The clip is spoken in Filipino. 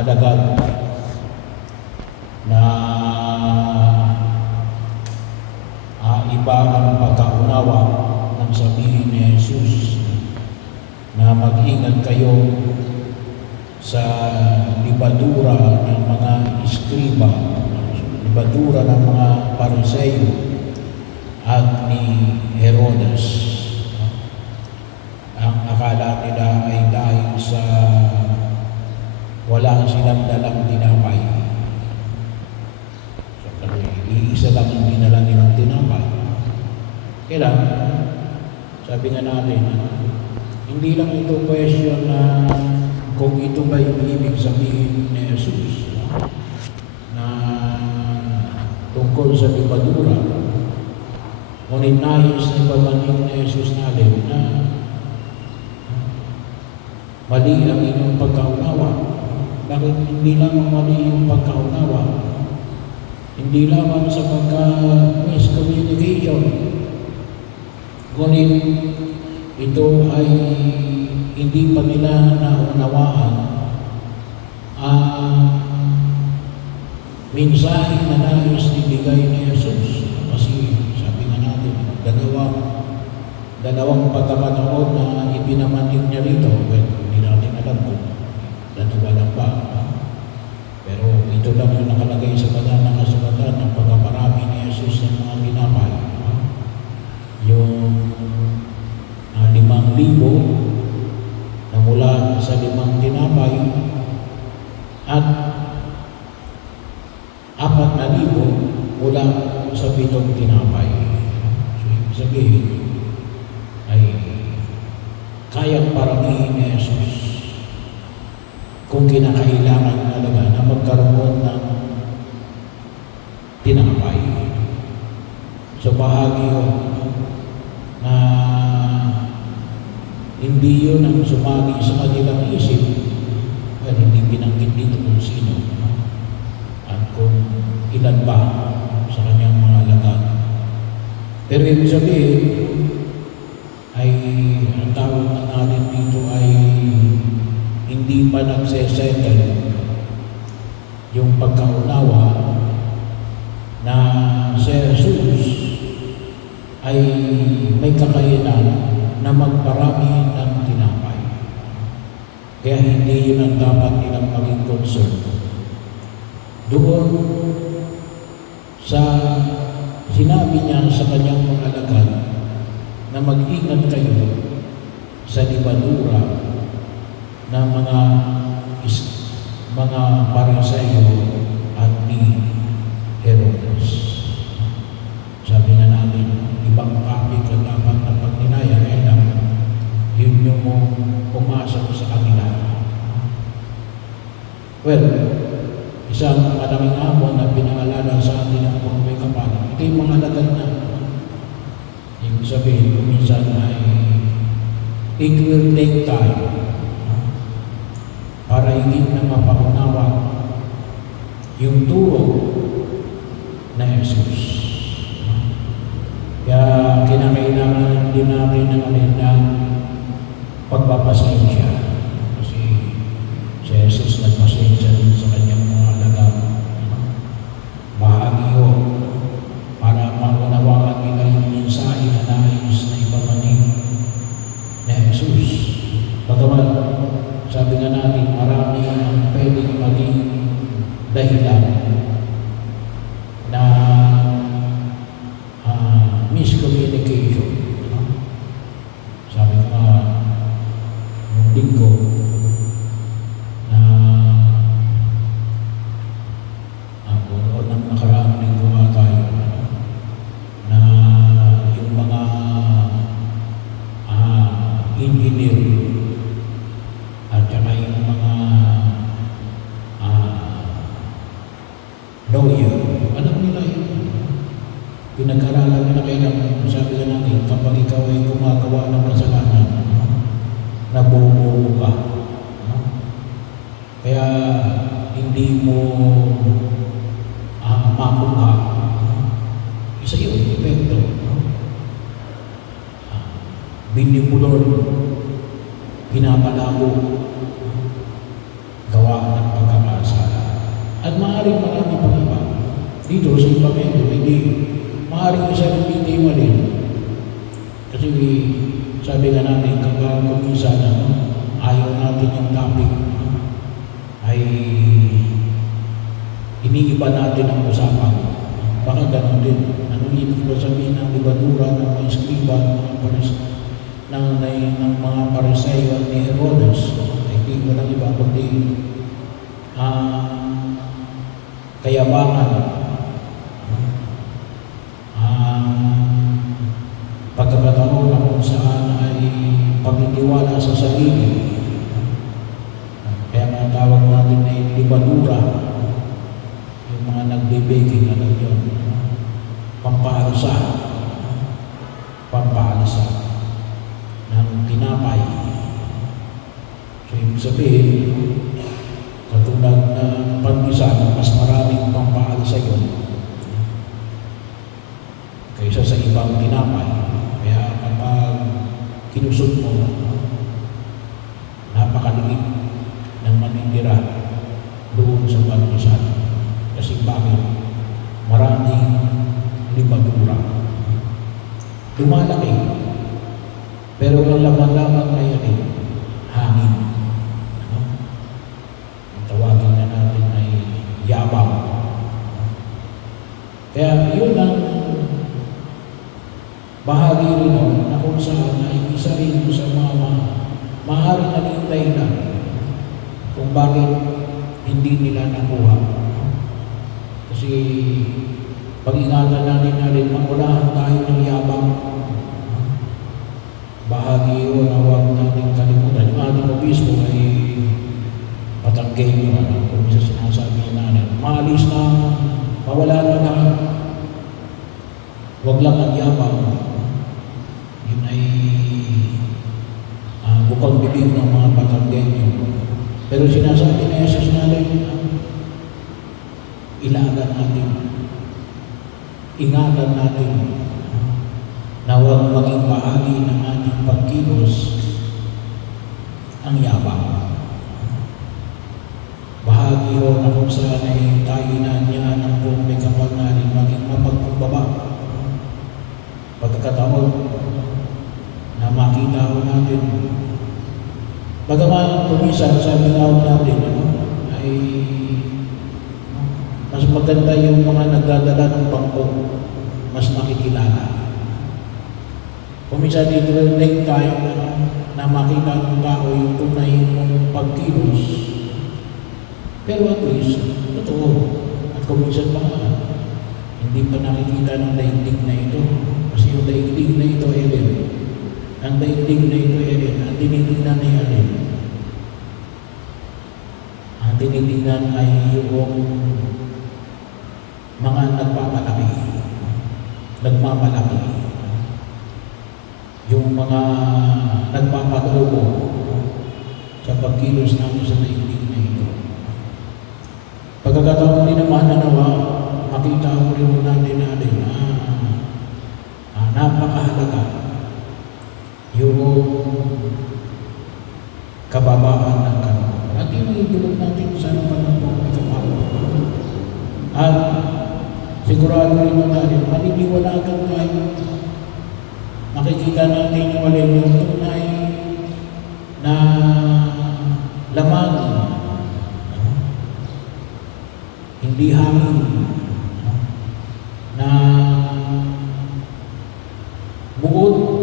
alagad na iba ang pagkaunawa ng sabihin ni Jesus na mag-ingat kayo sa libadura ng mga iskriba, libadura ng mga Pariseyo at ni Herodes. Ang akala nila ay dahil sa wala silang dalang tinapay. So, iisa lang ang dinala nilang tinapay. Kaya sabi nga natin, hindi lang ito question na kung ito ba yung ibig sabihin ni Jesus na tungkol sa libadura. Ngunit nais ni Pamanin ni Jesus natin na mali ang inyong pagkaunawa. Bakit hindi lamang mali yung pagkaunawa? Hindi lamang sa pagka-miscommunication. Ngunit ito ay hindi pa nila naunawaan ang mensahe na nais ibigay ni Jesus. Kasi sabi nga natin, dalawang pagkakataon na ipinamanig niya rito. Well, hindi natin alam kung dalawa lang ba. Pero ito lang yung nakalagay sa banal na kasulatan ng pagkaparami ni Jesus ng mga tinapay. Yung 5,000 na mula sa 5 tinapay at 4,000 mula sa 7 tinapay. So, ibig sabihin ay kayang paramihin ni Jesus kung kinakailangan talaga na magkaroon ng tinapay. So, bahagi yun na hindi yun ang sumagi sa kanilang isip. Well, hindi binanggit dito kung sino at kung ilan ba sa kanyang mga alagad. Pero ibig sabihin ay ang tawag na natin dito ay hindi pa nagsesettle yung pagkaunawa na si Jesus ay may kakayanan na magparami ng tinapay. Kaya hindi yun ang dapat nilang maging concern. Doon sa sinabi niya sa kanyang mga alagad na mag-ingat kayo sa libadura ng mga Pariseyo at ni Herodes. Sabi nga natin, ibang topic ang dapat na pagninaya, kaya lang yun yung pumasok sa kanila. Well, isang malaking hamon na pinaalala sa atin ng Panginoon Kapalang. Ito yung mga alagad na ibig sabihin, kuminsan ay it will take time para higit na mapaunawa yung turo na Jesus. Kaya kinakailangan din natin ng alindang pagpapasensya. Kasi si Jesus nagpasensya din sa kanyang mga alagad. Bahagi yun para maunawaan nila yung mensahe na nais na ipamanig na Jesus. Bagamat, sabi nga natin, marami ang pwedeng maging dahilan na miscommunication. Sabi ko nga, nung linggo, na o ng nakaraang linggo nga tayo, na yung mga engineer at saka yung mga lawyer, alam nila yun. Pinag-aralan nila kailang, sabi nga natin, kapag ikaw ay gumagawa ng kasalanan, nabubuo ka. Edo, hindi maaaring isa rin dito yung alin. Kasi sabi nga natin, kapag kumisa na ayaw natin yung topic, ay iniiba natin ang usapan. Baka ganun din. Anong ibig ba sabihin ng libadura ng mga eskriba, ng mga Pariseo at ni Herodes? Hindi walang iba kundi kayabangan, pagkakataon na kung saan ay pagtitiwala sa sarili. Kaya nga tawag natin ay libadura, yung mga nagbe-baking, alam yun, pampaalsa ng tinapay. So ibig sabihin, katulad ng pandesal, mas maraming pampaalsa yun kaysa sa ibang tinapay. Kaya kapag kinusot mo, napakaliit ng matitira doon sa pandesal. Kasi bakit? Maraming libadura. Lumalaki. Pero ang laman-laman na yan hangin. Ang tawagin na natin ay yabang. Kaya yun ang bahagi rin na kung saan ay isa rin sa mga maaaring naging dahilan kung bakit hindi nila nakuha. Kasi pag-ingatan natin na rin, mangunahan tayo ng yabang. Bahagi yun na huwag natin kalimutan. Yung ating obispo ay patanggay nyo, kung isa sinasabi natin. Maalis na, mawala na lahat. Huwag lang ang yabang. Yun ay bukang bibig ng mga patanggay nyo. Pero sinasabi na Jesus natin, ilagan natin, ingatan natin na huwag maging bahagi ng ating pagkilos ang yabang. Bahagi ho na kung saan ay kainan niya ng buong may kapal natin maging mapagkumbaba. Pagkakataon na makita ho natin, bagaman kumisan sabi nga ho natin, ay mas maganda yung mga nagdadala ng bangko, mas nakikilala. Kuminsan dito din tayo na makita ng tao yung tunay mong pagkilos. Pero at least, totoo. At kuminsan pa hindi pa nakikita ng daigdig na ito. Kasi yung daigdig na ito, ang daigdig na ito, ang tinitingnan na yan, ang tinitingnan ay yung mga nagmamalaki, yung mga nagpapalubo sa pagkilos namin sa daigdig na ito. Pagkakataon din naman na nawa, makita ko rin natin napakahalaga yung kababaan ng kalooban. At yung idulog natin sa harapan ng may kapal. At sigurado rin natin, maniniwalagan tayo. Makikita natin yung alin yung tunay na laman. Hindi hangin. Na buod